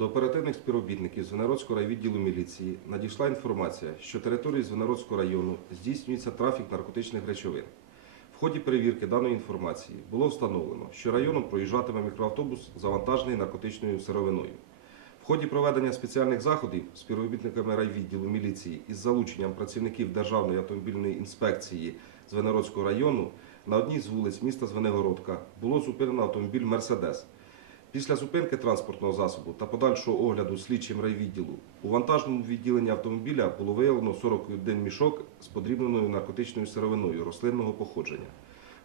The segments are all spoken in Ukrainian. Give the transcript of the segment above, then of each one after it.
До оперативних співробітників Звенигородського райвідділу міліції надійшла інформація, що територією Звенигородського району здійснюється трафік наркотичних речовин. В ході перевірки даної інформації було встановлено, що районом проїжджатиме мікроавтобус, завантажений наркотичною сировиною. В ході проведення спеціальних заходів співробітниками райвідділу міліції із залученням працівників Державної автомобільної інспекції Звенигородського району на одній з вулиць міста Звенигородка було зупинено автомобіль Мерседес. Після зупинки транспортного засобу та подальшого огляду слідчим райвідділу у вантажному відділенні автомобіля було виявлено 41 мішок з подрібненою наркотичною сировиною рослинного походження.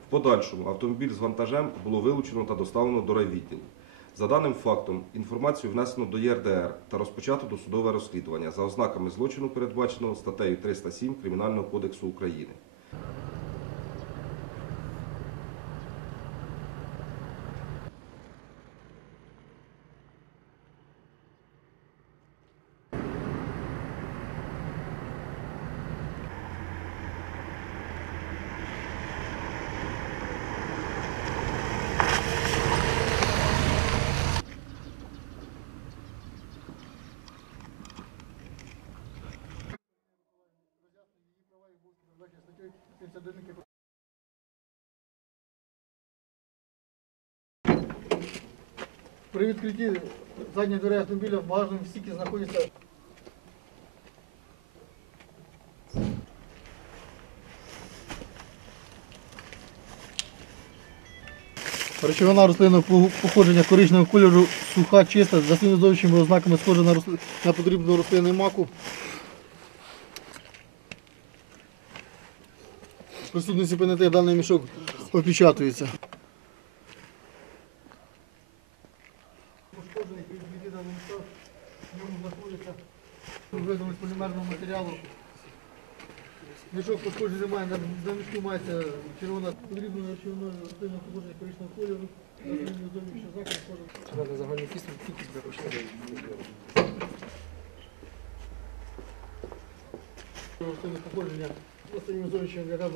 В подальшому автомобіль з вантажем було вилучено та доставлено до райвідділу. За даним фактом, інформацію внесено до ЄРДР та розпочато досудове розслідування за ознаками злочину, передбаченого статтею 307 Кримінального кодексу України. При відкритті задньої двері автомобіля в багажному відсікі знаходиться Речовина рослинного по- походження коричневого кольору, суха, чиста, за зовнішніми ознаками схожа на, росли- на подрібну рослинну маку. Присутності понятих даний мішок опечатується. пошкоджений відвіді даного міста. В ньому знаходиться з полімерного матеріалу. Мішок пошкоджений немає, на, на мішку мається червона подрібною речовиною рослинного походження коричневого кольору. На загальну кількість кількість. Рослинне походження. Останнім зовнішнім яка